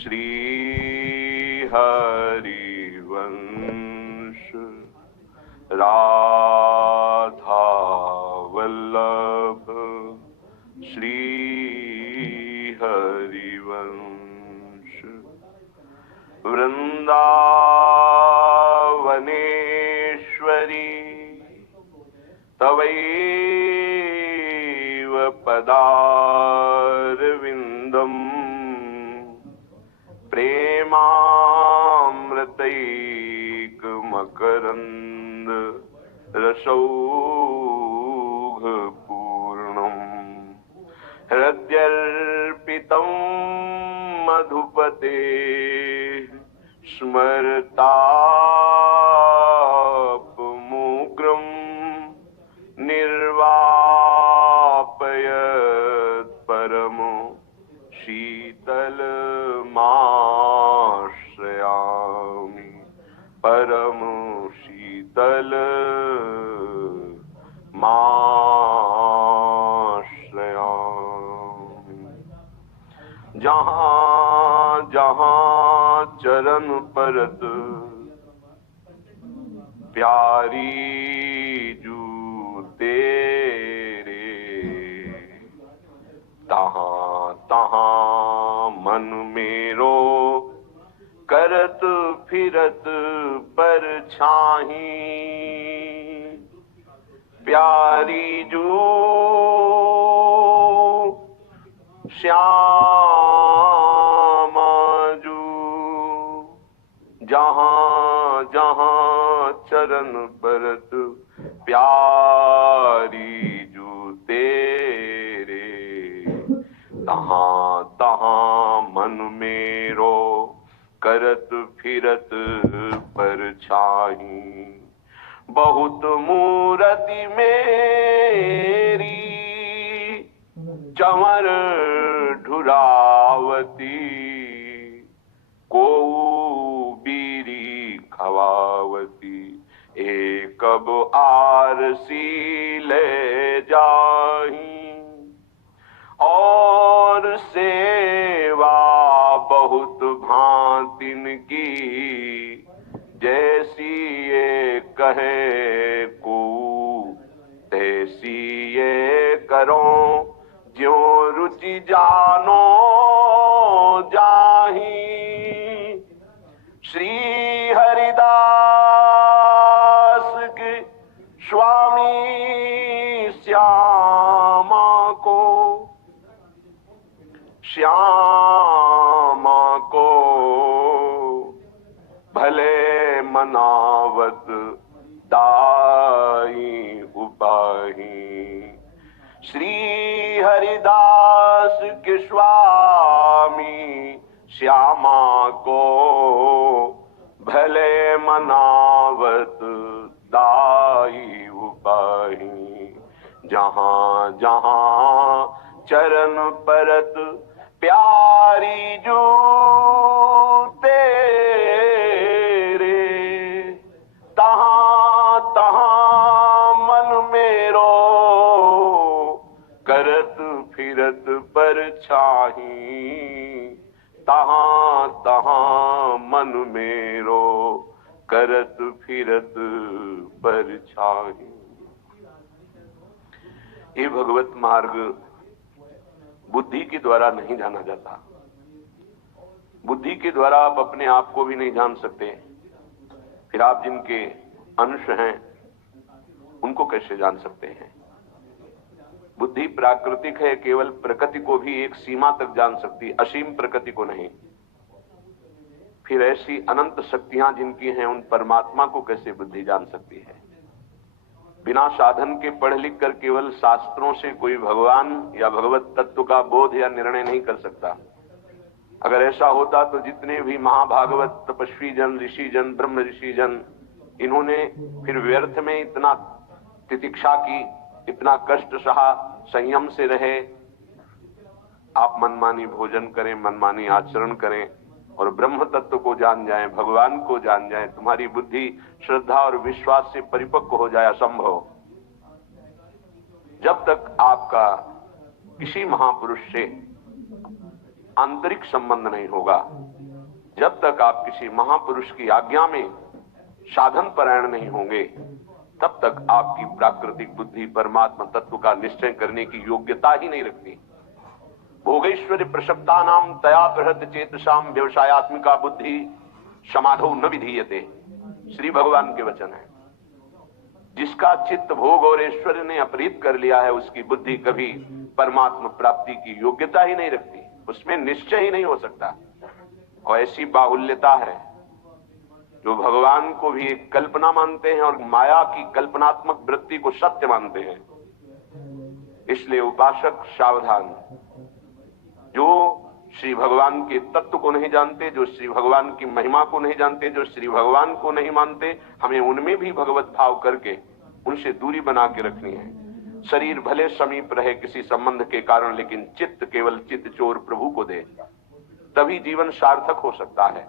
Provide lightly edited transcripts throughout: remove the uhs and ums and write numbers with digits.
श्री हरिवंश राधा वल्लभ श्री हरिवंश वृंदावनेश्वरी तवैव पदारविन्दम् प्रेमामृतैकमकरन्द रसौघपूर्णम् हृद्यर्पितं मधुपते स्मरतापमुग्रम् निर्वापयत् परमो शीतलमाश्रयामि परमो शीतलमाश्रयामि। जहाँ जहाँ चरण परत प्यारी जू तेरे तहाँ तहाँ मन मेरो करत फिरत परछाहीं प्यारी जू श्यामा जू जहाँ जहाँ चरण परत प्यारी जू तेरे तहाँ तहाँ मन मेरो करत फिरत परछाहीं बहुत मूरति मेरी चमर ढुरावती को बीरी खवावती एक अब आरसी ले जाही और सेवा बहुत भांतिन की जैसी ये कहे को तैसी ये करो ज्यों रुचि जानो जाही श्री हरिदास के स्वामी श्यामा को भले मनावत दाई उपाही श्री हरिदास के स्वामी श्यामा को भले मनावत दाई उपाही जहाँ जहाँ चरण परत प्यारी जू तेरे तहाँ तहाँ मन मेरो करत फिरत परछाहीं तहाँ तहाँ मन मेरो करत फिरत परछाहीं। ये भगवत मार्ग बुद्धि के द्वारा नहीं जाना जाता। बुद्धि के द्वारा आप अपने आप को भी नहीं जान सकते, फिर आप जिनके अंश हैं उनको कैसे जान सकते हैं। बुद्धि प्राकृतिक है, केवल प्रकृति को भी एक सीमा तक जान सकती, असीम प्रकृति को नहीं। फिर ऐसी अनंत शक्तियां जिनकी हैं उन परमात्मा को कैसे बुद्धि जान सकती है। बिना साधन के पढ़ लिख कर केवल शास्त्रों से कोई भगवान या भगवत तत्व का बोध या निर्णय नहीं कर सकता। अगर ऐसा होता तो जितने भी महाभागवत तपस्वी जन, ऋषि जन, ब्रह्म ऋषि जन, इन्होंने फिर व्यर्थ में इतना तितिक्षा की, इतना कष्ट सहा, संयम से रहे। आप मनमानी भोजन करें, मनमानी आचरण करें और ब्रह्म तत्व को जान जाएं, भगवान को जान जाएं, तुम्हारी बुद्धि श्रद्धा और विश्वास से परिपक्व हो जाए, असंभव। जब तक आपका किसी महापुरुष से आंतरिक संबंध नहीं होगा, जब तक आप किसी महापुरुष की आज्ञा में साधन परायण नहीं होंगे, तब तक आपकी प्राकृतिक बुद्धि परमात्मा तत्व का निश्चय करने की योग्यता ही नहीं रखती। भोगेश्वरी प्रशब्दा नाम तया बृहत चेतसाम व्यवसायत्मिका बुद्धि समाधो न विधीयते, श्री भगवान के वचन है। जिसका चित्त भोग और ऐश्वर्य ने अपहृत कर लिया है, उसकी बुद्धि कभी परमात्मा प्राप्ति की योग्यता ही नहीं रखती, उसमें निश्चय ही नहीं हो सकता। और ऐसी बाहुल्यता है जो भगवान को भी एक कल्पना मानते हैं और माया की कल्पनात्मक वृत्ति को सत्य मानते हैं। इसलिए उपासक सावधान, जो श्री भगवान के तत्व को नहीं जानते, जो श्री भगवान की महिमा को नहीं जानते, जो श्री भगवान को नहीं मानते, हमें उनमें भी भगवत भाव करके उनसे दूरी बना के रखनी है। शरीर भले समीप रहे किसी संबंध के कारण, लेकिन चित्त केवल चित्त चोर प्रभु को दे, तभी जीवन सार्थक हो सकता है।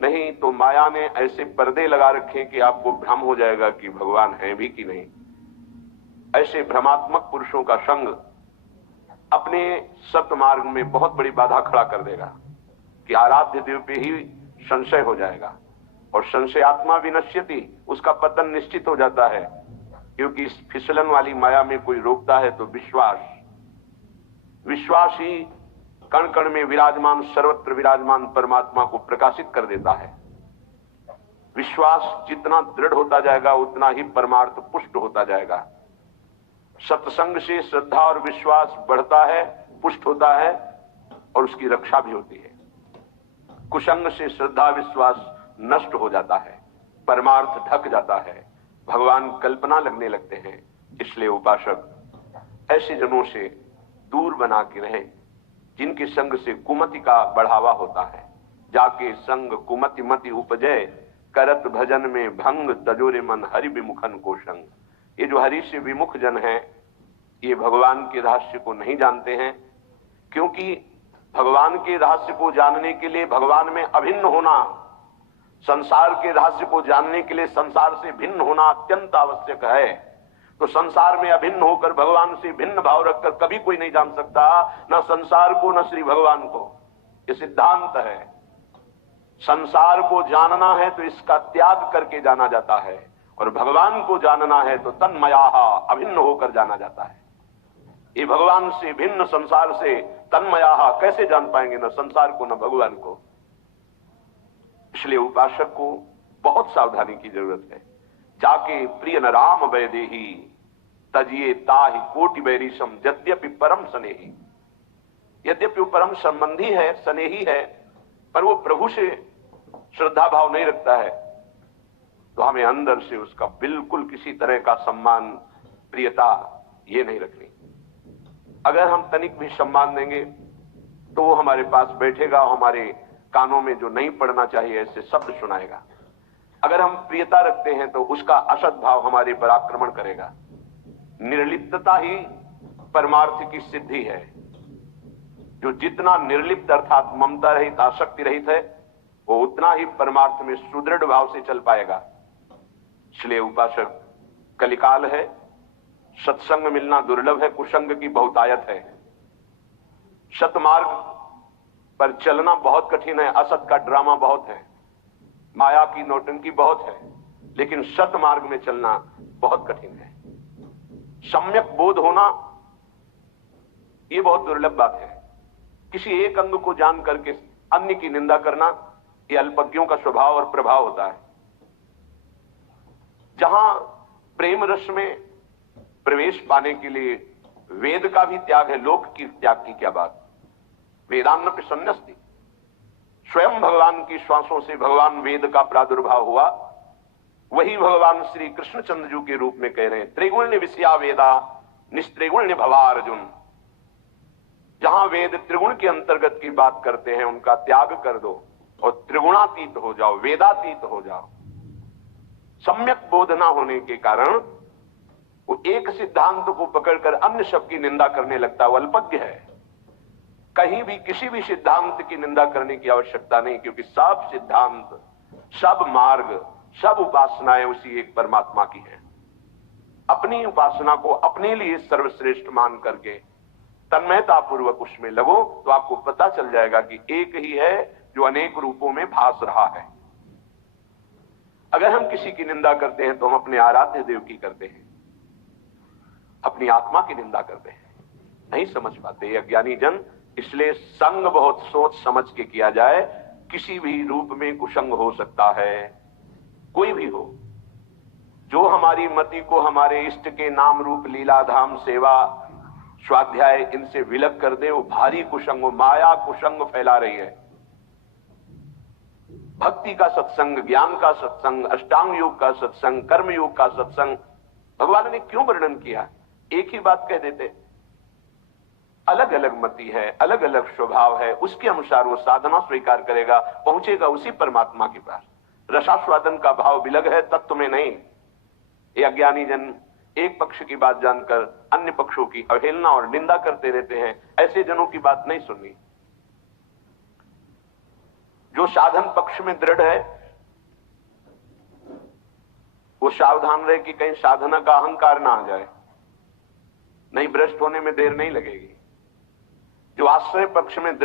नहीं तो माया ने ऐसे पर्दे लगा रखे कि आपको भ्रम हो जाएगा कि भगवान है भी कि नहीं। ऐसे भ्रमात्मक पुरुषों का संग अपने सत्य मार्ग में बहुत बड़ी बाधा खड़ा कर देगा कि आराध्य देव पे ही संशय हो जाएगा, और संशय आत्मा विनश्यति, उसका पतन निश्चित हो जाता है। क्योंकि इस फिसलन वाली माया में कोई रोकता है तो विश्वास ही कण कण में विराजमान, सर्वत्र विराजमान परमात्मा को प्रकाशित कर देता है। विश्वास जितना दृढ़ होता जाएगा उतना ही परमार्थ पुष्ट होता जाएगा। सत्संग से श्रद्धा और विश्वास बढ़ता है, पुष्ट होता है, और उसकी रक्षा भी होती है। कुसंग से श्रद्धा विश्वास नष्ट हो जाता है, परमार्थ ढक जाता है, भगवान कल्पना लगने लगते हैं। इसलिए उपासक ऐसे जनों से दूर बना के रहे जिनके संग से कुमति का बढ़ावा होता है। जाके संग कुमति मति उपजय, करत भजन में भंग, तजोरे मन हरि विमुखन को संग। ये जो हरि से विमुख जन है, ये भगवान के रहस्य को नहीं जानते हैं। क्योंकि भगवान के रहस्य को जानने के लिए भगवान में अभिन्न होना, संसार के रहस्य को जानने के लिए संसार से भिन्न होना अत्यंत आवश्यक है। तो संसार में अभिन्न होकर भगवान से भिन्न भाव रखकर कभी कोई नहीं जान सकता, न संसार को न श्री भगवान को। ये सिद्धांत है। संसार को जानना है तो इसका त्याग करके जाना जाता है, और भगवान को जानना है तो तन्मया अभिन्न होकर जाना जाता है। ये भगवान से भिन्न संसार से तन्मया कैसे जान पाएंगे, न संसार को न भगवान को। इसलिए उपासक को बहुत सावधानी की जरूरत है। जाके प्रिय न राम वैदेही, तजिए ताहि कोटि वैरीशम, यद्यपि परम स्नेही। यद्यपि वो परम संबंधी है, स्नेही है, पर वो प्रभु से श्रद्धा भाव नहीं रखता है, तो हमें अंदर से उसका बिल्कुल किसी तरह का सम्मान, प्रियता ये नहीं रखनी। अगर हम तनिक भी सम्मान देंगे तो वो हमारे पास बैठेगा, हमारे कानों में जो नहीं पड़ना चाहिए ऐसे शब्द सुनाएगा। अगर हम प्रियता रखते हैं तो उसका असद भाव हमारे पर आक्रमण करेगा। निर्लिप्तता ही परमार्थ की सिद्धि है। जो जितना निर्लिप्त अर्थात ममता रहित, आसक्ति रहित है, वो उतना ही परमार्थ में सुदृढ़ भाव से चल पाएगा। इसलिए उपासक, कलिकाल है, सत्संग मिलना दुर्लभ है, कुसंग की बहुतायत है। सतमार्ग पर चलना बहुत कठिन है, असत का ड्रामा बहुत है, माया की नौटंकी बहुत है, लेकिन सत मार्ग में चलना बहुत कठिन है। सम्यक बोध होना यह बहुत दुर्लभ बात है। किसी एक अंग को जान करके अन्य की निंदा करना, यह अल्पज्ञों का स्वभाव और प्रभाव होता है। जहां प्रेम रस में प्रवेश पाने के लिए वेद का भी त्याग है, लोक की त्याग की क्या बात। वेदान्न पे संन्यास्ति, स्वयं भगवान की श्वासों से भगवान वेद का प्रादुर्भाव हुआ। वही भगवान श्री कृष्णचंद्र जी के रूप में कह रहे हैं, त्रिगुण्य विषया वेदा निस्त्रिगुण्य भवा अर्जुन। जहां वेद त्रिगुण के अंतर्गत की बात करते हैं उनका त्याग कर दो और त्रिगुणातीत हो जाओ, वेदातीत हो जाओ। सम्यक बोध न होने के कारण वो एक सिद्धांत को पकड़कर अन्य सब की निंदा करने लगता है, वो अल्पज्ञ है। कहीं भी किसी भी सिद्धांत की निंदा करने की आवश्यकता नहीं, क्योंकि सब सिद्धांत, सब मार्ग, सब उपासनाएं उसी एक परमात्मा की हैं। अपनी उपासना को अपने लिए सर्वश्रेष्ठ मान करके तन्मयता पूर्वक उसमें लगो तो आपको पता चल जाएगा कि एक ही है जो अनेक रूपों में भास रहा है। अगर हम किसी की निंदा करते हैं तो हम अपने आराध्य देव की करते हैं, अपनी आत्मा की निंदा करते हैं, नहीं समझ पाते अज्ञानी जन। इसलिए संग बहुत सोच समझ के किया जाए। किसी भी रूप में कुसंग हो सकता है, कोई भी हो। जो हमारी मति को हमारे इष्ट के नाम रूप लीला धाम सेवा स्वाध्याय इनसे विलग कर दे, वो भारी कुसंग, माया कुसंग फैला रही है। भक्ति का सत्संग, ज्ञान का सत्संग, अष्टांग योग का सत्संग, कर्म योग का सत्संग भगवान ने क्यों वर्णन किया? एक ही बात कह देते। अलग अलग मति है, अलग अलग स्वभाव है, उसके अनुसार वो साधना स्वीकार करेगा, पहुंचेगा उसी परमात्मा के पास। रसास्वादन का भाव विलग है, तत्व में नहीं। ये अज्ञानी जन एक पक्ष की बात जानकर अन्य पक्षों की अवहेलना और निंदा करते रहते हैं। ऐसे जनों की बात नहीं सुननी। जो साधन पक्ष में दृढ़ है वो सावधान रहे कि कहीं साधना का अहंकार ना आ जाए, नहीं भ्रष्ट होने में देर नहीं लगेगी। जो आश्रय पक्ष में